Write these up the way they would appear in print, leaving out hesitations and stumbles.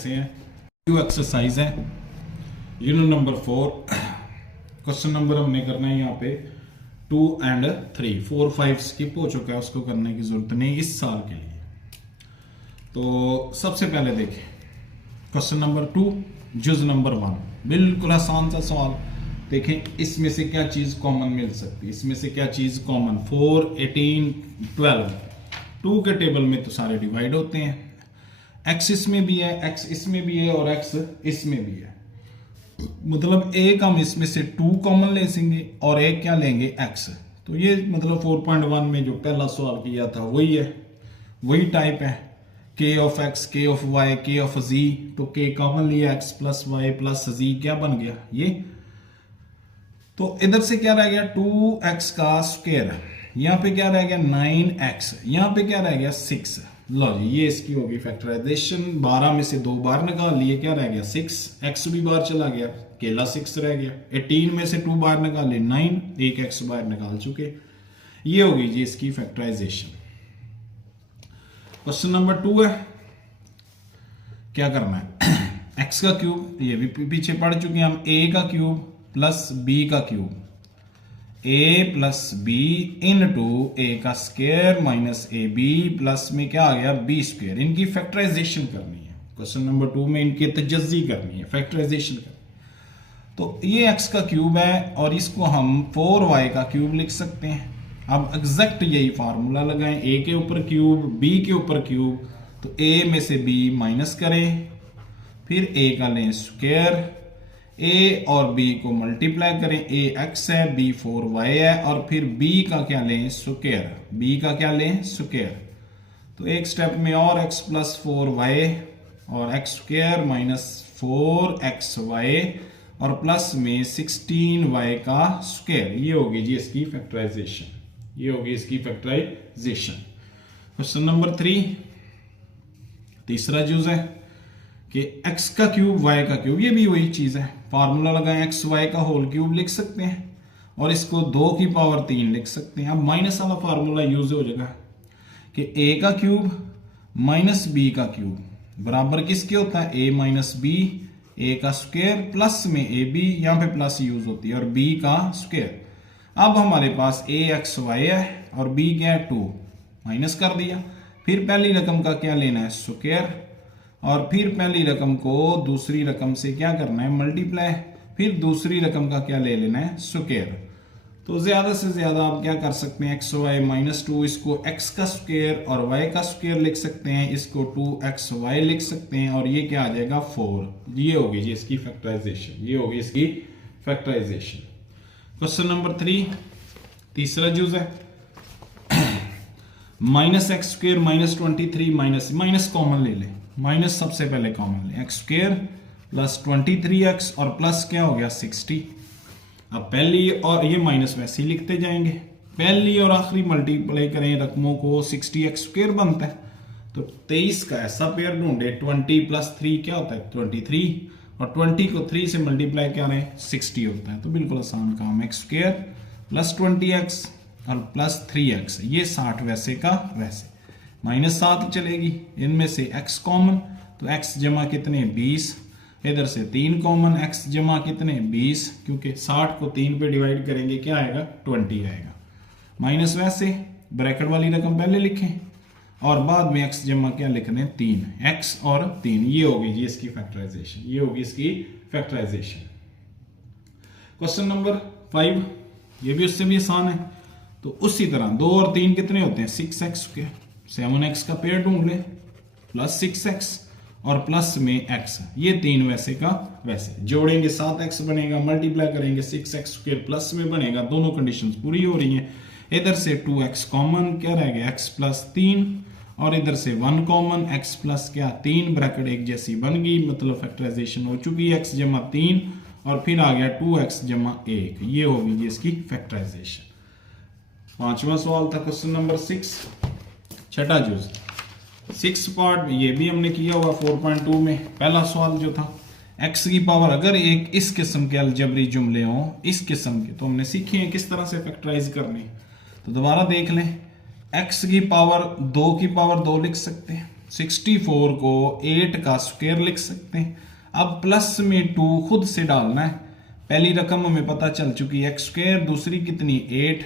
से हैं Q exercise है यूनिट नंबर 4। क्वेश्चन नंबर हमने करना है यहाँ पे 2 and 3, 4, 5 स्किप हो चुका है, उसको करने की जरूरत नहीं इस साल के लिए। तो सबसे पहले देखें क्वेश्चन नंबर 2 जुज नंबर 1, बिल्कुल आसान सा सवाल। देखें इसमें से क्या चीज कॉमन मिल सकती है, इसमें से क्या चीज कॉमन 4, 18, 12। 2 के टेबल में तो सारे डिवाइड होते हैं, x इसमें भी है, x इसमें भी है और x इसमें भी है। मतलब एक हम इसमें से 2 कॉमन ले लेंगे और एक क्या लेंगे x। तो ये मतलब 4.1 में जो पहला सवाल किया था वही है, वही टाइप है। k of x, k of y, k of z। तो k कॉमन लिया, x plus y plus z क्या बन गया ये। तो इधर से क्या रह गया 2x का स्क्वायर, यहाँ पे क्या रह गया 9x, यहाँ पे क्या रह गया 6। लो जी ये इसकी होगी फैक्टराइजेशन। 12 में से 2 बार निकाल लिए, क्या रह गया 6, x भी बाहर चला गया, केला 6 रह गया। 18 में से 2 बार निकाले 9, एक x बाहर निकाल चुके। ये होगी जी इसकी फैक्टराइजेशन। क्वेश्चन नंबर 2 है, क्या करना है x का क्यूब, ये भी पीछे पढ़ चुके हैं हम, a का क्यूब प्लस b का cube, a plus B into A का square minus A B plus में क्या आ गया b स्क्वायर। इनकी फैक्टराइजेशन करनी है। क्वेश्चन नंबर 2 में इनकी तजज़ी करनी है, फैक्टराइजेशन करनी। तो ये x का क्यूब है और इसको हम 4y का क्यूब लिख सकते हैं। अब एग्जैक्ट यही फार्मूला लगाएं, a के ऊपर क्यूब b के ऊपर क्यूब। तो a में से b माइनस करें, फिर a का लें स्क्वायर, a और b को मल्टीप्लाई करें, a x है b 4y है, और फिर b का क्या लें स्क्वायर, b का क्या लें स्क्वायर। तो एक स्टेप में और x प्लस 4y और x स्क्वायर माइनस 4xy और प्लस में 16y का स्क्वायर। ये होगी जी इसकी फैक्टराइजेशन, ये होगी इसकी फैक्टराइजेशन। क्वेश्चन नंबर 3, तीसरा यूज है कि x का क्यूब y का क्यूब, ये भी वही चीज है। फार्मूला लगाएं, x y का होल क्यूब लिख सकते हैं और इसको 2 की पावर 3 लिख सकते हैं। अब माइनस वाला फार्मूला यूज हो जाएगा कि a का क्यूब माइनस b का क्यूब बराबर किसके होता है a माइनस b, a का स्क्वायर प्लस में ए बी, यहाँ पे प्लस यूज होती है, और b का स्क्वायर। अब हमारे पास a x y है और b क्या है 2, माइनस कर दिया। फिर पहली रकम का क्या लेना है स्क्वायर, और फिर पहली रकम को दूसरी रकम से क्या करना है मल्टीप्लाई, फिर दूसरी रकम का क्या ले लेना है स्क्वायर। तो ज्यादा से ज्यादा आप क्या कर सकते हैं एक्स वाई माइनस 2, इसको x का स्क्वायर और y का स्क्वायर लिख सकते हैं, इसको 2xy लिख सकते हैं, और ये क्या आ जाएगा 4। ये होगी जी इसकी फैक्टराइजेशन, ये होगी इसकी फैक्टराइजेशन। क्वेश्चन नंबर 3, तीसरा यूज है minus x square minus 23 minus common ले लें, माइनस सबसे पहले कॉमन ले, एक्स स्क्वायर प्लस 23x और प्लस क्या हो गया 60। अब पहली और ये माइनस वैसे ही लिखते जाएंगे, पहली और आखिरी मल्टीप्लाई करें रकमों को 60x स्क्वायर बनता है। तो 23 का ऐसा पेयर ढूंढे, 20 प्लस 3 क्या होता है 23, और 20 को 3 से मल्टीप्लाई करें 60 होता है। तो बिल्कुल आसान काम, एक्स स्क्वायर प्लस 20x और प्लस 3x, ये 60 वैसे का वैसे, माइनस 7 चलेगी, इनमें से x कॉमन, तो x जमा कितने 20, इधर से 3 कॉमन, x जमा कितने 20, क्योंकि 60 को 3 पे डिवाइड करेंगे क्या आएगा 20 आएगा। माइनस वैसे ब्रैकेट वाली रकम पहले लिखें और बाद में x जमा क्या लिखने 3, x और 3। ये होगी जी इसकी फैक्टराइजेशन, ये होगी इसकी फैक्टराइजेशन। क्वेश्चन नंबर 5, ये भी उससे भी आसान है। तो उसी तरह 2 और 3 कितने होते हैं 6x के, 7x का पेयर ढूंढ ले, प्लस 6x और प्लस में x, ये 3 वैसे का वैसे जोड़ेंगे 7x बनेगा, मल्टीप्लाई करेंगे 6x स्क्वायर प्लस में बनेगा, दोनों कंडीशंस पूरी हो रही हैं। इधर से 2x कॉमन, क्या रह गया x प्लस 3, और इधर से 1 कॉमन, x प्लस क्या 3, ब्रैकेट एक जैसी बन गई, मतलब फैक्टराइजेशन हो चुकी है, x जमा 3 और फिर आ गया 2x जमा 1। ये होगी जी इसकी फैक्टराइजेशन। 5वां सवाल था क्वेश्चन नंबर 6, छठा जूज 6 पार्ट, ये भी हमने किया हुआ 4.2 में। पहला सवाल जो था x की पावर अगर एक इस किस्म के अलजबरी जुमले हों, इस किस्म के, तो हमने सीखे हैं किस तरह से फैक्टराइज करनी। तो दोबारा देख लें, x की पावर 2 की पावर 2 लिख सकते हैं, 64 को 8 का स्क्वायर लिख सकते हैं। अब प्लस में 2 खुद से डालना है। पहली रकम हमें पता चल चुकी है x स्क्वायर, दूसरी कितनी 8,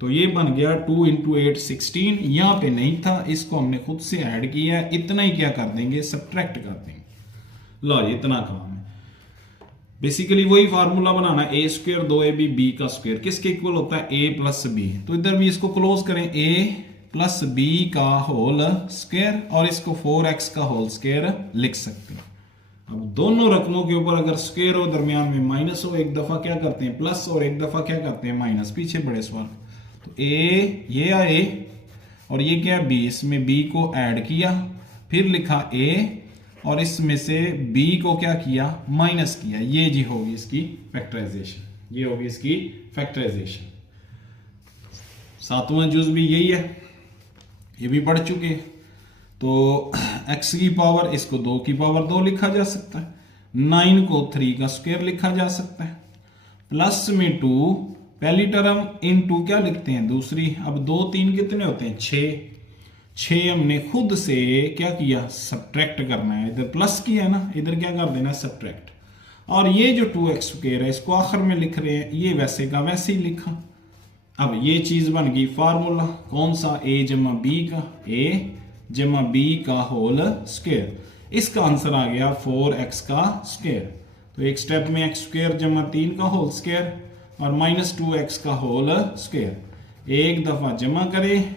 तो ये बन गया 2 इंटू 8 16। यहाँ पे नहीं था, इसको हमने खुद से ऐड किया है। इतना ही क्या कर देंगे, सब्ट्रैक्ट कर देंगे। लो इतना काम है। बेसिकली वही फार्मूला बनाना, ए स्क्वायर 2ab बी का स्क्वायर किसके इक्वल होता है, a प्लस बी। तो इधर भी इसको क्लोज करें, a प्लस बी का होल स्क्वायर और इसको 4x का होल स्क्वायर लिख सकते हैं। अब दोनों रकमों के ऊपर अगर स्क्वायर हो, दरमियान में माइनस हो, एक दफा क्या करते हैं प्लस और एक दफा क्या करते हैं माइनस, पीछे बड़े सवाल। तो a ये आ a और ये क्या b, इसमें b को ऐड किया, फिर लिखा a और इसमें से b को क्या किया माइनस किया। ये जी होगी इसकी फैक्टराइजेशन, ये होगी इसकी फैक्टराइजेशन। सातवां जुज भी यही है, ये भी पढ़ चुके। तो x की पावर, इसको 2 की पावर 2 लिखा जा सकता है, 9 को 3 का स्क्वायर लिखा जा सकता है, प्लस में 2 पहली टर्म इन 2 क्या लिखते हैं दूसरी। अब 2 3 कितने होते हैं 6 हमने खुद से क्या किया सब्ट्रैक्ट करना है। इधर प्लस किया है ना, इधर क्या कर देना सब्ट्रैक्ट। और ये जो 2x स्क्वायर है इसको आखिर में लिख रहे हैं, ये वैसे का वैसे ही लिखा। अब ये चीज बन गई फार्मूला कौन सा, a जमा b का, a जमा b का होल स्क्वायर। इसका आंसर आ गया 4x का स्क्वायर। तो एक स्टेप में x स्क्वायर जमा 3 का होल स्क्वायर और माइनस 2x का होल स्क्वायर एक दफा जमा करें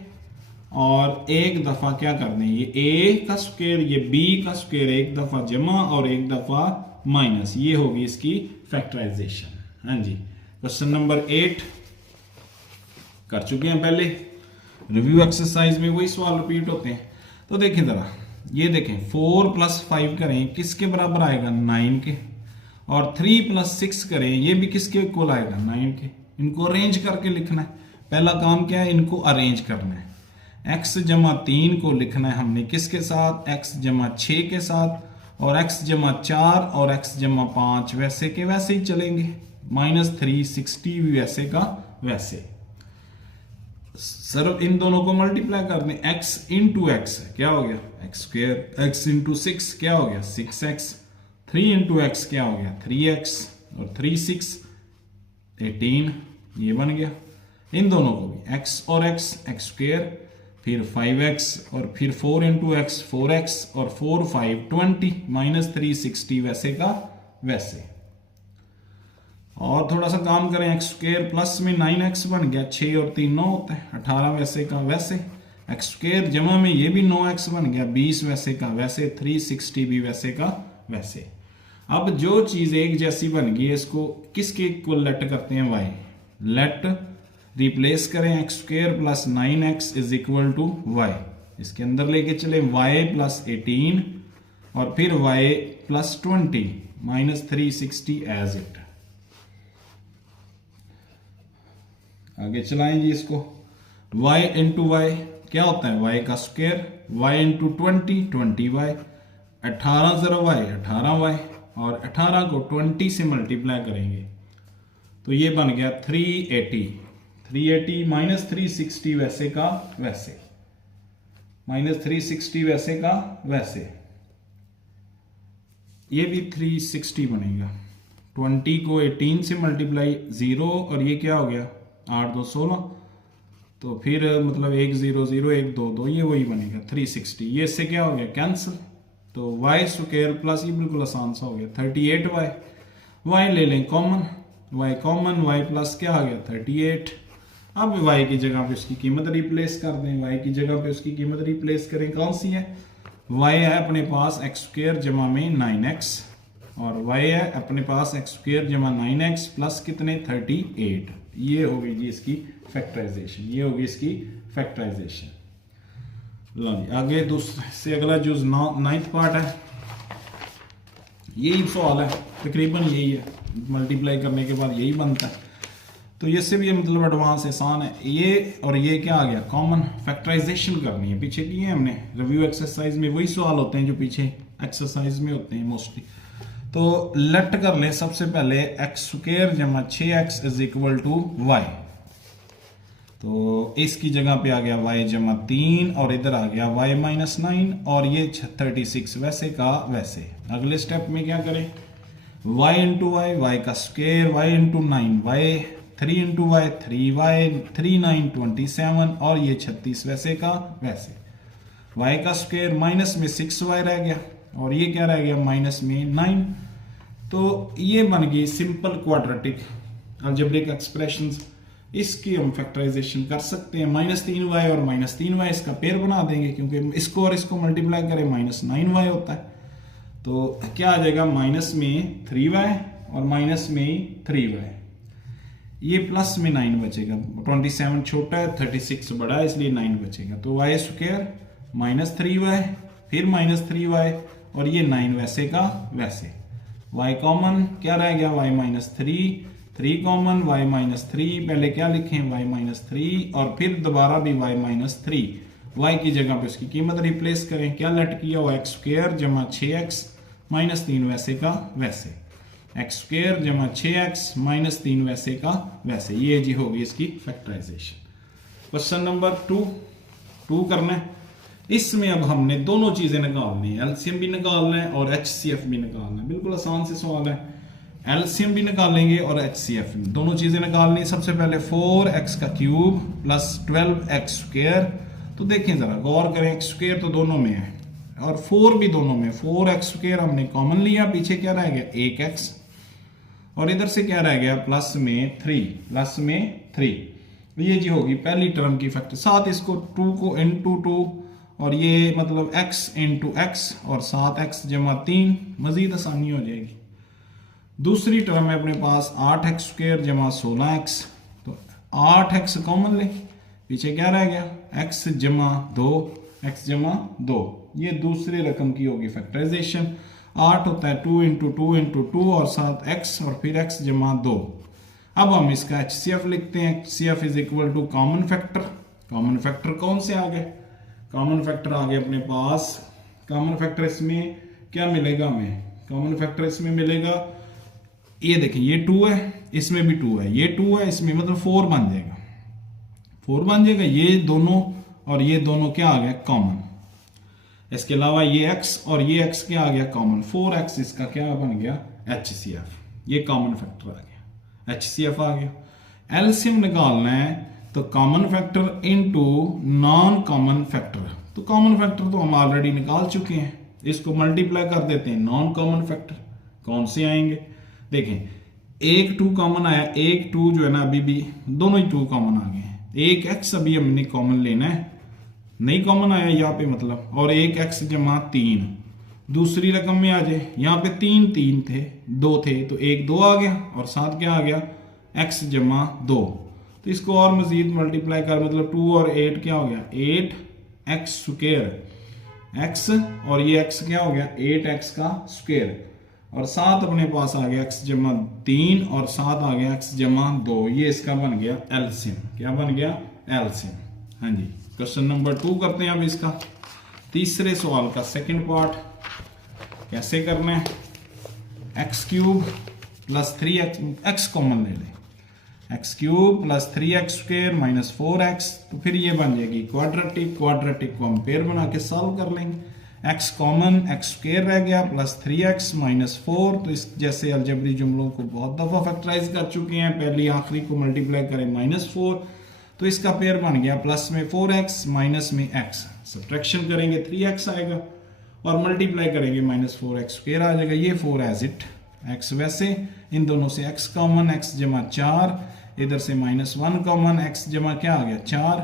और एक दफा क्या कर दें, ये a का स्क्वायर ये b का स्क्वायर एक दफा जमा और एक दफा माइनस, ये होगी इसकी फैक्टराइजेशन। हाँ जी, क्वेश्चन नंबर 8 कर चुके हैं पहले। रिव्यू एक्सरसाइज में वही सवाल रिपीट होते हैं। तो देखें जरा, ये देखें 4 + 5 करें किसके बराबर आएगा 9 के, और 3 + 6 करें ये भी किसके इक्वल आएगा 9 के। इनको अरेंज करके लिखना है। पहला काम क्या है, इनको अरेंज करना है। x जमा 3 को लिखना है हमने किसके साथ, x जमा 6 के साथ, और x जमा 4 और x जमा 5 वैसे के वैसे ही चलेंगे। -360 भी वैसे का वैसे। सर इन दोनों को मल्टीप्लाई कर दें, x इंटू एक्स क्या हो गया x स्क्वायर, x इंटू 6 क्या हो गया 6x, 3 इंटू एक्स क्या हो गया 3x और 3 6 18, ये बन गया। इन दोनों को भी x और x स्क्वायर, फिर 5x और फिर 4 इंटू एक्स 4x और 4 5 20 -360 वैसे का वैसे। और थोड़ा सा काम करें, x स्क्वायर प्लस में 9x बन गया, 6 और 3 9 होता है, 18 वैसे का वैसे। x स्क्वायर जमा में ये भी 9x बन गया, 20 वैसे का वैसे, 360 भी वैसे का वैसे। अब जो चीज एक जैसी बन गई इसको किसके इक्वल लेट करते हैं y, लेट रिप्लेस करें x square plus 9x is equal to y, इसके अंदर लेके चले y प्लस 18 और फिर y प्लस 20 -360 एज इट। आगे चलाएं जी इसको, y इंटू y क्या होता है y का square, y into 20 20y, 18 0 y 18y और 18 को 20 से मल्टीप्लाई करेंगे तो ये बन गया 380 -360 वैसे का वैसे, -360 वैसे का वैसे, ये भी 360 बनेगा। 20 को 18 से मल्टीप्लाई 0 और ये क्या हो गया 8 2 16, तो फिर मतलब 1 0 0 1 2 2 ये वही बनेगा 360। ये इससे क्या हो गया कैंसिल, तो y स्क्वायर प्लस ये बिल्कुल आसान सा हो गया 38y, y ले लें common, y common, y plus क्या आ गया 38। अब y की जगह पे उसकी कीमत रिप्लेस कर दें, y की जगह पे उसकी कीमत रिप्लेस करें, कौन सी है y है अपने पास x स्क्वायर जमा में 9x और y है अपने पास x स्क्वायर जमा 9x प्लस कितने 38। ये होगी जी इसकी फैक्टराइजेशन, ये होगी इसकी फैक्टराइजेशन। लो जी आगे दूसरे से अगला जो 9th पार्ट है, यही सवाल है तकरीबन यही है, मल्टीप्लाई करने के बाद यही बनता है। तो ये से भी मतलब एडवांस आसान है। ये और ये क्या आ गया कॉमन, फैक्टराइजेशन करनी है। पीछे किए हमने रिव्यू एक्सरसाइज में वही सवाल होते हैं जो पीछे एक्सरसाइज में होते हैं मोस्टली। तो लेट कर ले सबसे पहले x स्क्वायर जमा 6x is equal to y। तो इसकी जगह पे आ गया y जमा 3 और इधर आ गया y माइनस 9 और ये 36 वैसे का वैसे। अगले स्टेप में क्या करें, y इंटू वाई, वाई का square, y into 9 y, 3 into y 3y, 3 9 27 और ये 36 वैसे का वैसे। y का स्क्वेयर माइनस में 6y रह गया और ये क्या रह गया माइनस में 9। तो ये बन गई सिंपल क्वाड्रेटिक अलजेब्रिक एक्सप्रेशंस। इसकी हम फैक्टराइजेशन कर सकते हैं, -3y और -3y इसका पेयर बना देंगे क्योंकि इसको और इसको मल्टीप्लाई करें -9y होता है। तो क्या आ जाएगा माइनस में 3y और माइनस में 3y, ये प्लस में 9 बचेगा। 27 छोटा है, 36 बड़ा है, इसलिए 9 बचेगा। तो y स्क्वायर -3y फिर -3y और ये 9 वैसे का वैसे। y कॉमन क्या रह गया y -3 कॉमन y -3, पहले क्या लिखें y -3 और फिर दोबारा भी y -3। y की जगह पे उसकी कीमत रिप्लेस करें, क्या लेट किया हुआ x स्क्वायर जमा 6x -3 वैसे का वैसे, x स्क्वायर जमा 6x -3 वैसे का वैसे। ये जी होगी इसकी फैक्टराइजेशन। क्वेश्चन नंबर 2 करना है। इसमें अब हमने दोनों चीजें निकालनी है, एलसीएम भी निकालना है और एचसीएफ भी निकालना है। बिल्कुल आसान से सवाल है, एलसीएम भी निकालेंगे और एचसीएफ दोनों चीजें निकालनी है। सबसे पहले 4x का क्यूब प्लस 12x स्क्वायर। तो देखें जरा गौर करें, x स्क्वायर तो दोनों में है और 4 भी दोनों में। 4x स्क्वायर हमने कॉमन लिया, पीछे क्या रह गया 1x और इधर से क्या रह गया प्लस में 3। ये जी होगी पहली टर्म की फैक्टर। साथ इसको 2 को इंटू 2 और ये मतलब x इंटू x और 7x जमा 3, मजीद आसानी हो जाएगी। दूसरी टर्म है अपने पास 8x स्क्वायर जमा 16x। तो 8x कॉमन ले, पीछे क्या रह गया x जमा 2, ये दूसरी रकम की होगी फैक्टराइजेशन। 8 होता है 2 इंटू 2 इंटू 2 और 7x और फिर x जमा 2। अब हम इसका HCF लिखते हैं। HCF is equal to common factor. Common factor कौन से आ गए, कॉमन फैक्टर आ गए अपने पास। कॉमन फैक्टर इसमें क्या मिलेगा हमें, कॉमन फैक्टर इसमें मिलेगा, ये देखें ये 2 है, इसमें भी 2 है, ये 2 है, इसमें मतलब 4 बन जाएगा, 4 बन जाएगा। ये दोनों और ये दोनों क्या आ गया कॉमन। इसके अलावा ये x और ये x क्या आ गया कॉमन, 4x इसका क्या बन गया HCF। ये कॉमन फैक्टर आ गया, HCF आ गया। एलसीएम निकालना है तो common factor into non common factor. तो कॉमन फैक्टर तो हम ऑलरेडी निकाल चुके हैं, इसको मल्टीप्लाई कर देते हैं। नॉन कॉमन फैक्टर कौन से आएंगे, देखें 1 2 कॉमन आया, 1 2 जो है ना अभी भी दोनों ही 2 कॉमन आ गए हैं। 1x अभी हमने कॉमन लेना है, नहीं कॉमन आया यहाँ पे मतलब, और 1x जमा 3 दूसरी रकम में आ जाए। यहाँ पे 3 थे, 2 थे तो 1 2 आ गया और साथ क्या आ गया x जमा 2। तो इसको और मजीद मल्टीप्लाई कर मतलब 2 और 8 क्या हो गया 8x स्क्वायर, x और ये x क्या हो गया 8x का स्क्वायर और साथ अपने पास आ गया x जमा 3 और साथ आ गया x जमा 2। ये इसका बन गया एलसीएम। क्या बन गया एलसीएम। हाँ जी, क्वेश्चन नंबर 2 करते हैं अब इसका तीसरे सवाल का सेकंड पार्ट। कैसे करना है, x cube plus 3x, x common ले लें, x cube plus 3x square minus 4x। तो फिर ये बन जाएगी क्वाड्रेटिक। क्वाड्रेटिक को हम पेयर बना के सॉल्व कर लेंगे। x कॉमन, x स्क्वायर रह गया प्लस 3x माइनस 4। तो इस जैसे अलजेब्री जुमलों को बहुत दफा फैक्टराइज कर चुके हैं, पहली आखिरी को मल्टीप्लाई करें -4 तो इसका पेयर बन गया प्लस में 4x माइनस में x। सब्ट्रैक्शन करेंगे 3x आएगा और मल्टीप्लाई करेंगे -4x स्क्वायर आ जाएगा। ये 4 एज इट, x वैसे, इन दोनों से x कॉमन, x जमा 4, इधर से -1 कॉमन, x जमा क्या आ गया 4।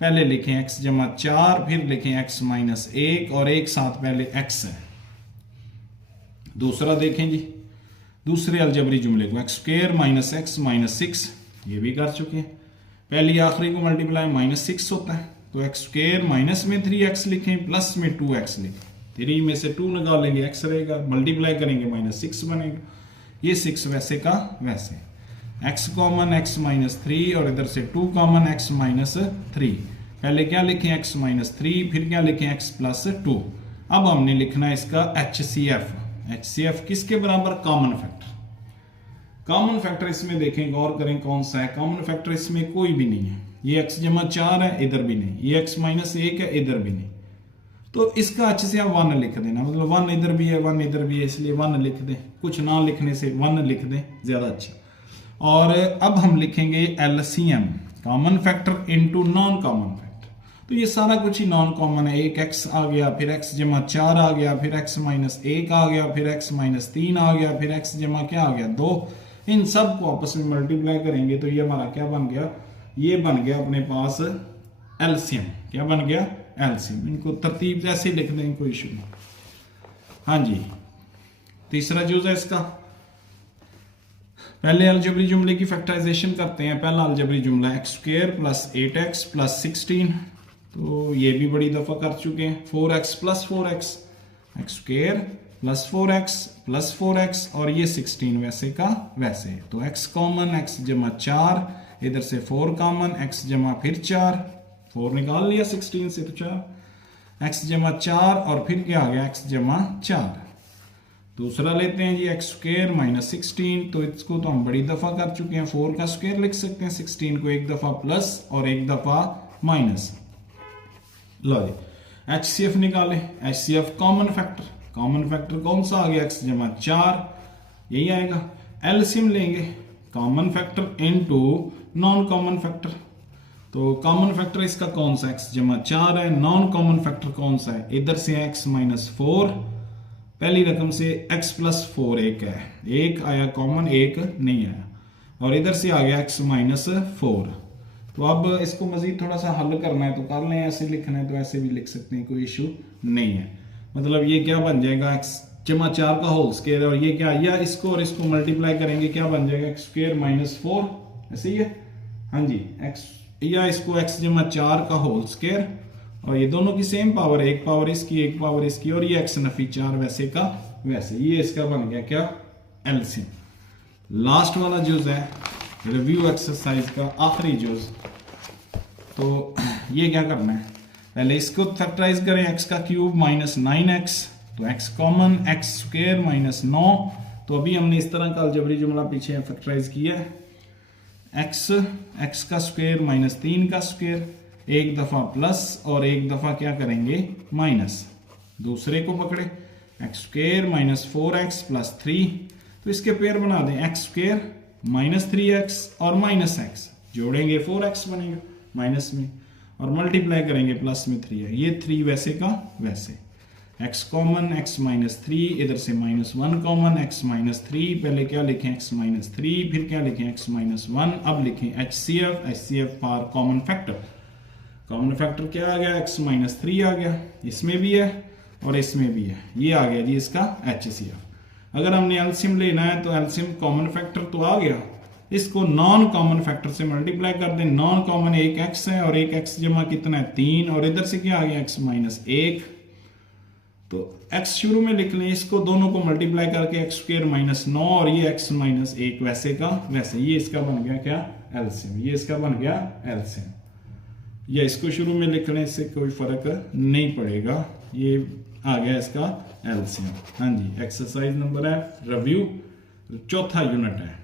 पहले लिखें x जमा 4, फिर लिखें x माइनस 1 और एक साथ पहले x है। दूसरा देखें जी, दूसरे अलजेब्री जुमले को x square minus x minus 6, ये भी कर चुके हैं। पहली आखिरी को मल्टीप्लाई -6 होता है तो x स्क्वायर माइनस में 3x लिखें प्लस में 2x लिखें। 3 में से 2 निकालेंगे x रहेगा, मल्टीप्लाई करेंगे -6 बनेगा। ये 6 वैसे का वैसे, x कॉमन x माइनस 3 और इधर से 2 कॉमन x माइनस 3। पहले क्या लिखें x माइनस 3, फिर क्या लिखें x प्लस 2। अब हमने लिखना है इसका HCF। HCF किसके बराबर, कॉमन फैक्टर। कॉमन फैक्टर इसमें देखें, गौर करें कौन सा है कॉमन फैक्टर, इसमें कोई भी नहीं है। ये x जमा 4 है, इधर भी नहीं, ये x माइनस 1 है, इधर भी नहीं। तो इसका अच्छे से आप 1 लिख देना, मतलब 1 इधर भी है 1 इधर भी है, इसलिए 1 लिख दें, कुछ ना लिखने से 1 लिख दें ज़्यादा अच्छा। और अब हम लिखेंगे LCM, common factor into non common factor. तो ये सारा कुछ ही नॉन कॉमन है, एक x आ गया, फिर x जमा 4 आ गया, फिर x माइनस 1 आ गया, फिर x माइनस 3 आ गया, फिर x जमा क्या आ गया 2। इन सब को आपस में मल्टीप्लाई करेंगे तो ये हमारा क्या बन गया, ये बन गया अपने पास एलसीएम। क्या बन गया, एलसीएम। इनको तरतीब ऐसे ही लिख दें, कोई इशू नहीं। हाँ जी, तीसरा यूज है इसका। पहले अलजेब्री जुमले की फैक्टराइजेशन करते हैं। पहला अलजेब्री जुमला x square plus 8x plus 16, तो ये भी बड़ी दफा कर चुके हैं। 4x plus 4x, x square plus 4x plus 4x, और ये 16 वैसे का वैसे। तो x कॉमन, x जमा 4, इधर से 4 कॉमन, x जमा फिर 4, 4 निकाल लिया 16 से, तो 4, x जमा 4 और फिर क्या आ गया x जमा 4। दूसरा लेते हैं जी x स्क्वायर माइनस 16, तो इसको तो हम बड़ी दफा कर चुके हैं, 4 का स्क्वायर लिख सकते हैं, 16 को एक दफा प्लस और एक दफा माइनस। लो जी, HCF निकाले, HCF common factor, common factor कौन सा आ गया x जमा 4, यही आएगा। एलसीएम लेंगे, common factor into non common factor. तो कॉमन फैक्टर इसका कौन सा x जमा 4 है, नॉन कॉमन फैक्टर कौन सा है, इधर से x माइनस 4, पहली रकम से x प्लस 4 एक है, एक आया कॉमन, एक नहीं आया, और इधर से आ गया x माइनस 4। तो अब इसको मजीद थोड़ा सा हल करना है तो कर लें, ऐसे लिखना है तो ऐसे भी लिख सकते हैं, कोई इशू नहीं है। मतलब ये क्या बन जाएगा, x जमा 4 का होल स्क्वायर, और ये क्या, या इसको और इसको मल्टीप्लाई करेंगे, क्या बन जाएगा x स्क्वायर माइनस 4, ऐसे ही है। हाँ जी, x, या इसको x जमा 4 का होल स्क्वायर, और ये दोनों की सेम पावर है, एक पावर इसकी एक पावर इसकी, और ये x नफी 4 वैसे का वैसे। ये इसका बन गया क्या, एलसीएम। लास्ट वाला जुज है रिव्यू एक्सरसाइज का आखिरी जुज। तो ये क्या करना है, पहले इसको फैक्टराइज करें, x का क्यूब माइनस 9x, तो x common, x square minus 9। तो अभी हमने इस तरह का अलजेब्री जुमला पीछे फैक्टराइज किया है, x का स्क्वायर माइनस 3 का स्क्वायर, एक दफा प्लस और एक दफा क्या करेंगे माइनस, दूसरे को पकड़े, x square minus 4x plus 3। तो इसके पेयर बना दें, x स्क्वायर माइनस 3x और माइनस x, जोड़ेंगे 4x बनेगा माइनस में, और मल्टीप्लाई करेंगे प्लस में 3 है, ये 3 वैसे का वैसे। x कॉमन, x माइनस 3, इधर से माइनस 1 कॉमन, x माइनस 3, पहले क्या लिखें x माइनस 3, फिर क्या लिखें x माइनस 1, अब लिखें HCF for common factor. Common factor क्या आ गया, x माइनस 3 आ गया, इसमें भी है और इसमें भी है, ये आ गया जी इसका HCF। अगर हमने एलसीएम लेना है तो एलसीएम कॉमन फैक्टर तो आ गया, इसको नॉन कॉमन फैक्टर से मल्टीप्लाई कर दें। नॉन कॉमन एक x है और एक x जमा कितना है 3, और इधर से क्या आ गया x माइनस 1, तो x शुरू में लिख लें, इसको दोनों को मल्टीप्लाई करके x स्क्वायर माइनस 9 और ये x माइनस 1 वैसे का वैसे। ये इसका बन गया क्या, एलसीएम, ये इसका बन गया एलसीएम। या इसको शुरू में लिख लें, इससे कोई फर्क नहीं पड़ेगा, ये आ गया इसका एलसीएम। हाँ जी, एक्सरसाइज नंबर है रिव्यू, चौथा यूनिट है।